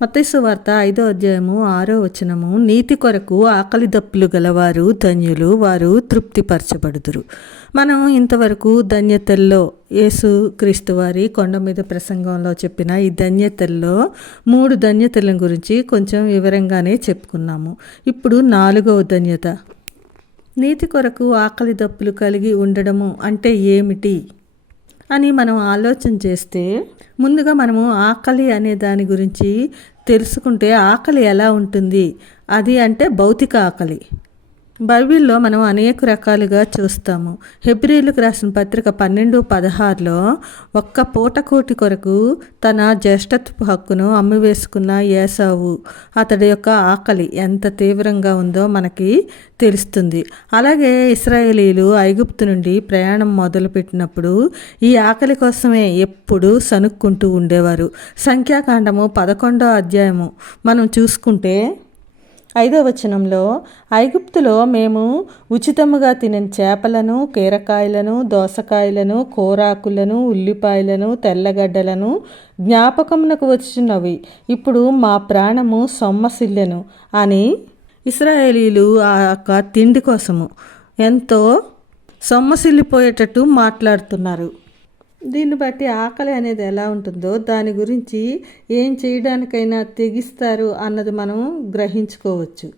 మత్తయి సువార్త 5వ అధ్యాయము 6వ వచనము, నీతి కొరకు ఆకలి దప్పులు గలవారు ధన్యులు, వారు తృప్తిపరచబడుదురు. మనం ఇంతవరకు ధన్యతల్లో యేసు క్రీస్తు వారి కొండ మీద ప్రసంగంలో చెప్పిన ఈ ధన్యతల్లో 3 ధన్యతల గురించి కొంచెం వివరంగానే చెప్పుకున్నాము. ఇప్పుడు 4వ ధన్యత, నీతి కొరకు ఆకలి దప్పులు కలిగి ఉండడము అంటే ఏమిటి అని మనం ఆలోచన చేస్తే, ముందుగా మనము ఆకలి అనే దాని గురించి తెలుసుకుంటే, ఆకలి ఎలా ఉంటుంది అది అంటే భౌతిక ఆకలి. బైబిల్లో మనం అనేక రకాలుగా చూస్తాము. హెబ్రీయులకు రాసిన పత్రిక 12:16లో ఒక్క పూటకోటి కొరకు తన జ్యేష్ఠత్వ హక్కును అమ్మివేసుకున్న ఏసావు, అతడి యొక్క ఆకలి ఎంత తీవ్రంగా ఉందో మనకి తెలుస్తుంది. అలాగే ఇశ్రాయేలీలు ఐగుప్తు నుండి ప్రయాణం మొదలుపెట్టినప్పుడు ఈ ఆకలి కోసమే ఎప్పుడు సనుక్కుంటూ ఉండేవారు. సంఖ్యాకాండము 11వ అధ్యాయము మనం చూసుకుంటే 5వ వచనంలో, ఐగుప్తులో మేము ఉచితముగా తినిన చేపలను, కీరకాయలను, దోసకాయలను, కూరాకులను, ఉల్లిపాయలను, తెల్లగడ్డలను జ్ఞాపకమునకు వచ్చినవి, ఇప్పుడు మా ప్రాణము సొమ్మసిల్లెను అని ఇశ్రాయేలీలు ఆ యొక్క తిండి కోసము ఎంతో సొమ్మసిల్లిపోయేటట్టు మాట్లాడుతున్నారు. దీన్ని బట్టి ఆకలి అనేది ఎలా ఉంటుందో దాని గురించి ఏం చేయడానికైనా తెగిస్తారు అన్నది మనం గ్రహించుకోవచ్చు.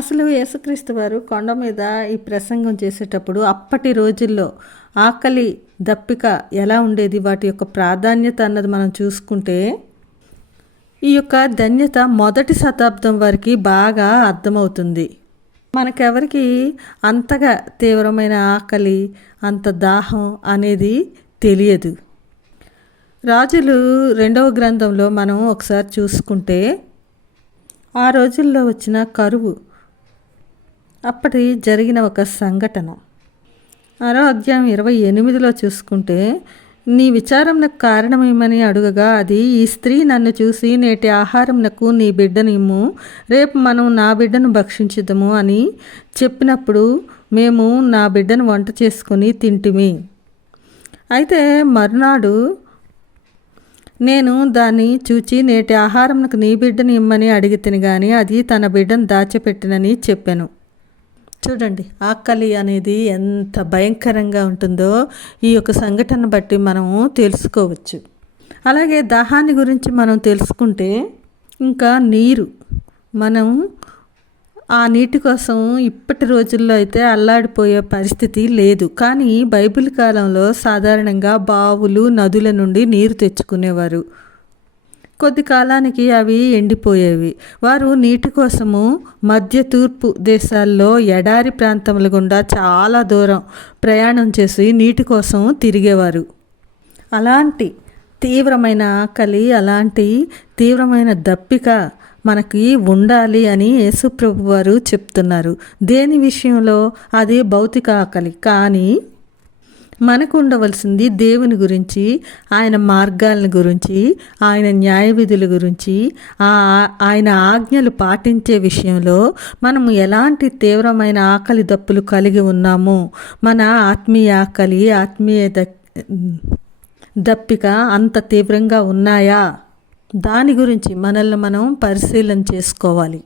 అసలు యేసుక్రీస్తు వారు కొండ మీద ఈ ప్రసంగం చేసేటప్పుడు అప్పటి రోజుల్లో ఆకలి దప్పిక ఎలా ఉండేది, వాటి యొక్క ప్రాధాన్యత అన్నది మనం చూసుకుంటే, ఈ యొక్క ధన్యత 1వ శతాబ్దం వరకు బాగా అర్థమవుతుంది. మనకెవరికి అంతగా తీవ్రమైన ఆకలి, అంత దాహం అనేది తెలియదు. రాజులు 2వ గ్రంథంలో మనం ఒకసారి చూసుకుంటే, ఆ రోజుల్లో వచ్చిన కరువు అప్పటి జరిగిన ఒక సంఘటన. 6వ అధ్యాయం 28లో చూసుకుంటే, నీ విచారమునకు కారణమేమని అడుగగా, అది ఈ స్త్రీ నన్ను చూసి నేటి ఆహారమునకు నీ బిడ్డను ఇమ్ము, రేపు మనం నా బిడ్డను భక్షించుదము అని చెప్పినప్పుడు మేము నా బిడ్డను వంట చేసుకుని తింటిమి. అయితే మరునాడు నేను దాన్ని చూచి నేటి ఆహారమునకు నీ బిడ్డను ఇమ్మని అడిగితిని గాని అది తన బిడ్డను దాచిపెట్టినని చెప్పాను. చూడండి, ఆకలి అనేది ఎంత భయంకరంగా ఉంటుందో ఈ యొక్క సంఘటన బట్టి మనము తెలుసుకోవచ్చు. అలాగే దాహాన్ని గురించి మనం తెలుసుకుంటే, ఇంకా నీరు, మనం ఆ నీటి కోసం ఇప్పటి రోజుల్లో అయితే అల్లాడిపోయే పరిస్థితి లేదు. కానీ బైబిల్ కాలంలో సాధారణంగా బావులు, నదుల నుండి నీరు తెచ్చుకునేవారు. కొద్ది కాలానికి అవి ఎండిపోయేవి. వారు నీటి కోసము మధ్య తూర్పు దేశాల్లో ఎడారి ప్రాంతముల గుండా చాలా దూరం ప్రయాణం చేసి నీటి కోసం తిరిగేవారు. అలాంటి తీవ్రమైన ఆకలి, అలాంటి తీవ్రమైన దప్పిక మనకి ఉండాలి అని యేసుప్రభు వారు చెప్తున్నారు. దేని విషయంలో? అది భౌతిక ఆకలి. కానీ మనకు ఉండవలసింది దేవుని గురించి, ఆయన మార్గాలను గురించి, ఆయన న్యాయ విధుల గురించి, ఆయన ఆజ్ఞలు పాటించే విషయంలో మనము ఎలాంటి తీవ్రమైన ఆకలి దప్పులు కలిగి ఉన్నామో, మన ఆత్మీయ ఆకలి, ఆత్మీయ దప్పిక అంత తీవ్రంగా ఉన్నాయా, దాని గురించి మనల్ని మనం పరిశీలన చేసుకోవాలి.